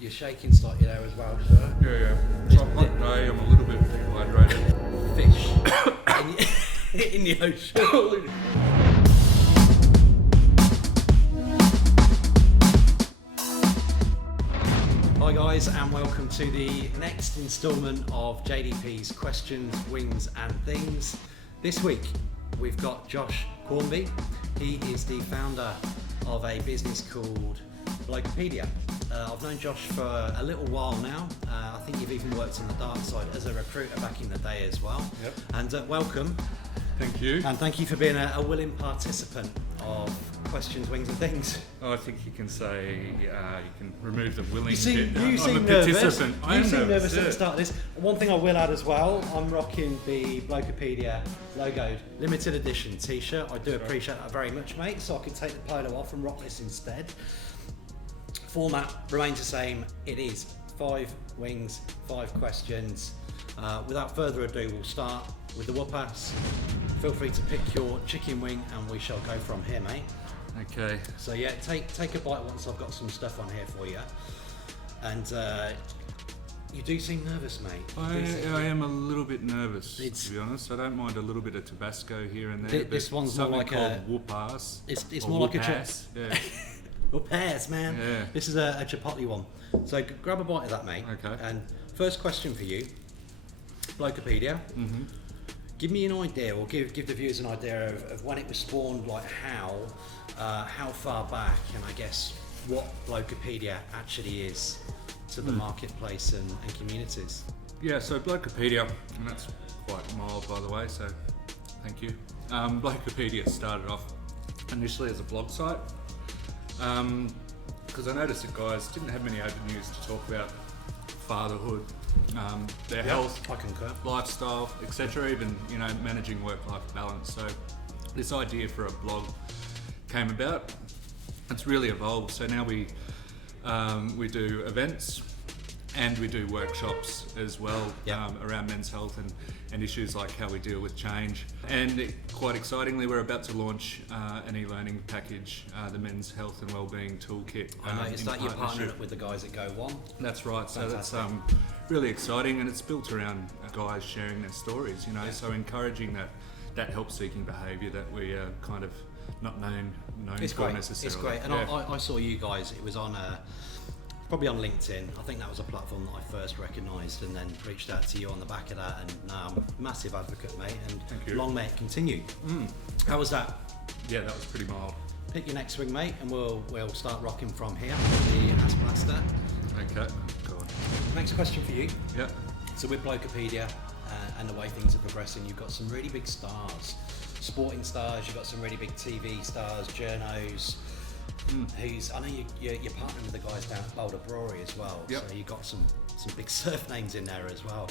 You're shaking slightly there as well, sir. Yeah. It's a hot day, I'm a little bit dehydrated. Fish in the ocean. Hi guys, and welcome to the next instalment of JDP's Questions, Wings and Things. This week we've got Josh Quarmby. He is the founder of a business called Blokepedia. I've known Josh for a little while now. I think you've even worked on the dark side as a recruiter back in the day as well. Yep. And welcome. Thank you. And thank you for being a willing participant of Questions, Wings and Things. I think you can say, you can remove the willing You seem bit. I'm a nervous. participant. You seem nervous yeah. at the start of this. One thing I will add as well, I'm rocking the Blokepedia logoed limited edition t-shirt. I do appreciate that very much, mate, so I can take the polo off and rock this instead. Format remains the same. It is 5 wings, 5 questions. Without further ado, we'll start with the whoop-ass. Feel free to pick your chicken wing and we shall go from here, mate. Okay. So yeah, take a bite once I've got some stuff on here for you. And you do seem nervous, mate. I am a little bit nervous, to be honest. I don't mind a little bit of Tabasco here and there. This one's more like a whoop-ass. It's more like a yeah. whoop-ass, man. Yeah. This is a chipotle one. So grab a bite of that, mate. Okay. And first question for you, Blokepedia. Mm-hmm. Give me an idea, or give the viewers an idea of when it was spawned, like how far back, and I guess what Blokepedia actually is to the marketplace and communities. Yeah, so Blokepedia, and that's quite mild by the way, so thank you. Blokepedia started off initially as a blog site, because I noticed that guys didn't have many avenues to talk about fatherhood, their health, I concur. lifestyle, etc. Even managing work-life balance. So this idea for a blog came about. It's really evolved. So now we do events and we do workshops as well around men's health and issues like how we deal with change. And quite excitingly, we're about to launch an e-learning package, the Men's Health and Wellbeing Toolkit. I noticed that you're partnered up with the guys at Go One. That's right. So Fantastic. that's really exciting, and it's built around guys sharing their stories. So encouraging that help-seeking behaviour that we are kind of not known It's for great. necessarily. It's great. And yeah. I saw you guys. It was on probably on LinkedIn. I think that was a platform that I first recognised, and then reached out to you on the back of that. And now I'm a massive advocate, mate. And Thank you. long may it continue. How was that? Yeah, that was pretty mild. Pick your next wing, mate, and we'll start rocking from here. The Ass Blaster. Okay. God. Next question for you. Yeah. So with Blokepedia and the way things are progressing, you've got some really big stars, sporting stars. You've got some really big TV stars, journos. I know you're partnering with the guys down at Boulder Brewery as well. Yep. So you've got some big surf names in there as well.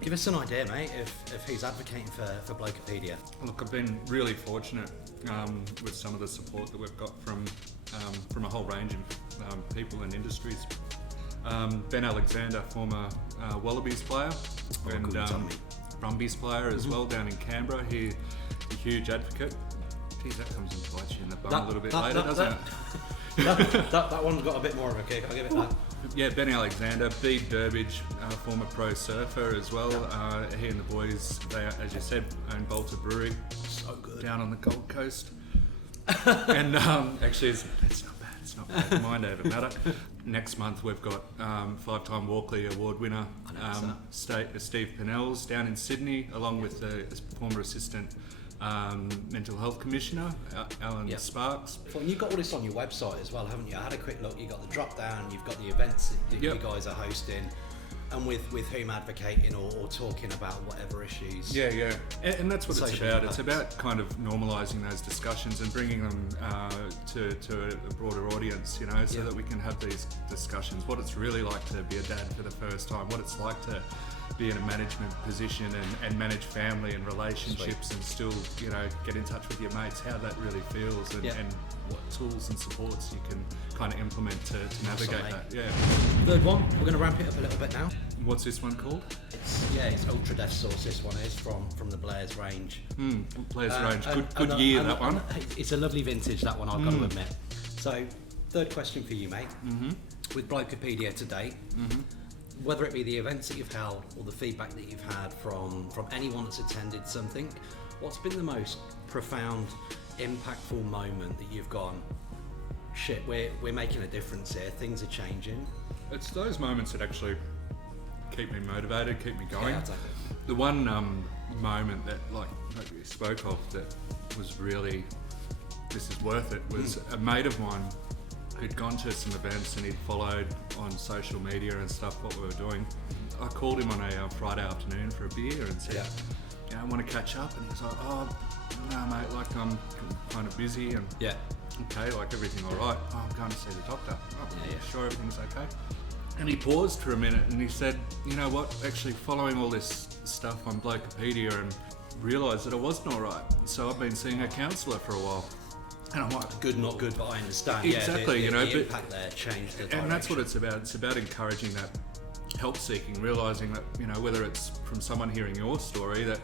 Give us an idea, mate, of who's advocating for Blokepedia. Look, I've been really fortunate with some of the support that we've got from a whole range of people and industries. Ben Alexander, former Wallabies player, and Brumbies player as well down in Canberra. He a huge advocate. Geez, that comes and bites you in the bum a little bit later, doesn't it? that one's got a bit more of a kick. I'll give it that. Yeah, Ben Alexander, Bede Burbidge, former pro surfer as well. He and the boys, they, as you said, own Bolter Brewery. So good. Down on the Gold Coast. And actually, it's not bad. It's not bad. Mind over matter. Next month, we've got 5-time Walkley Award winner Steve Pennells down in Sydney, along with the former assistant mental health commissioner Alan Sparks. Well, and you've got all this on your website as well, haven't you? I had a quick look. You've got the drop down, you've got the events that you guys are hosting, and with whom advocating or talking about whatever issues. Yeah. And that's what it's Social about. impact. It's about kind of normalising those discussions and bringing them to a broader audience, so that we can have these discussions. What it's really like to be a dad for the first time, what it's like to be in a management position and manage family and relationships. Sweet. And still, get in touch with your mates, how that really feels and what tools and supports you can kind of implement to navigate that. Yeah. Third one, we're going to ramp it up a little bit now. What's this one called? It's Ultra Death Sauce. This one is from the Blair's range. Blair's range. Good year, that one. It's a lovely vintage, that one, I've got to admit. So third question for you, mate. With Blokepedia today, whether it be the events that you've held or the feedback that you've had from anyone that's attended something, what's been the most profound, impactful moment that you've gone, shit, we're making a difference here, things are changing? It's those moments that actually keep me motivated, keep me going. Yeah, exactly. The one moment that like you spoke of that was really, this is worth it, was a mate of mine who'd gone to some events and he'd followed on social media and stuff what we were doing. I called him on a Friday afternoon for a beer and said, I want to catch up, and he was like, oh, no mate, like I'm kind of busy, and okay, like everything all right? Oh, I'm going to see the doctor. Oh, sure, everything's okay. And he paused for a minute and he said, you know what, actually following all this stuff on Blokepedia and realised that I wasn't all right. So I've been seeing a counsellor for a while. And I'm like, good, not good, but I understand. Exactly, the impact there changed the direction. And that's what it's about. It's about encouraging that help seeking, realising that, you know, whether it's from someone hearing your story, that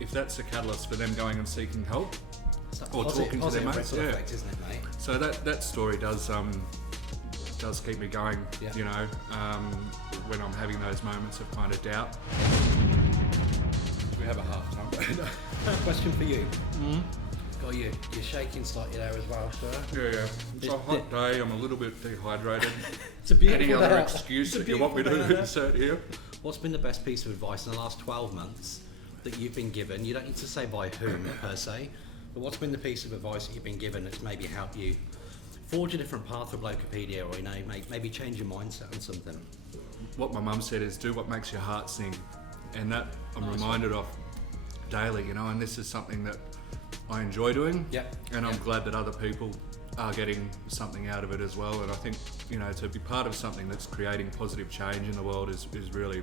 if that's a catalyst for them going and seeking help or talking to their mates. Effect, isn't it, mate? So that story does keep me going, you know, when I'm having those moments of kind of doubt. We have a half time. Question for you. Got you. You're shaking slightly there as well, sir. Yeah. It's a hot day. I'm a little bit dehydrated. It's a beautiful Any other day. excuse that you want me to insert here? What's been the best piece of advice in the last 12 months that you've been given? You don't need to say by whom per se, but what's been the piece of advice that you've been given that's maybe helped you forge a different path with Blokepedia, or, you know, maybe change your mindset on something? What my mum said is do what makes your heart sing, and that I'm reminded of daily, you know, and this is something that I enjoy doing, and I'm glad that other people are getting something out of it as well. And I think, you know, to be part of something that's creating positive change in the world is really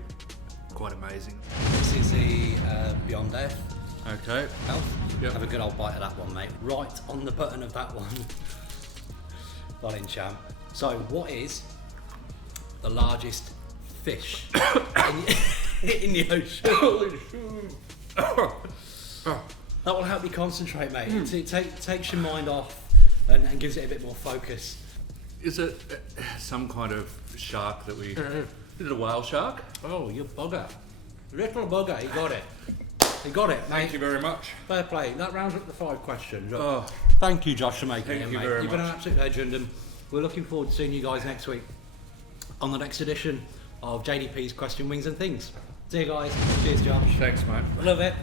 quite amazing. This is the Beyond Death Okay. health. Yep. Have a good old bite of that one, mate. Right on the button of that one. Well in, champ. So, what is the largest fish in the ocean? That will help you concentrate, mate. It takes your mind off and gives it a bit more focus. Is it some kind of shark that we... Is it a whale shark? Oh, you bugger. Little bugger, he got it. He got it, mate. Thank you very much. Fair play. That rounds up the 5 questions. Oh. Thank you, Josh, for making it, Thank you mate. very You've been an much. absolute legend, and we're looking forward to seeing you guys next week on the next edition of JDP's Question, Wings and Things. See you guys. Cheers, Josh. Thanks, mate. Love it.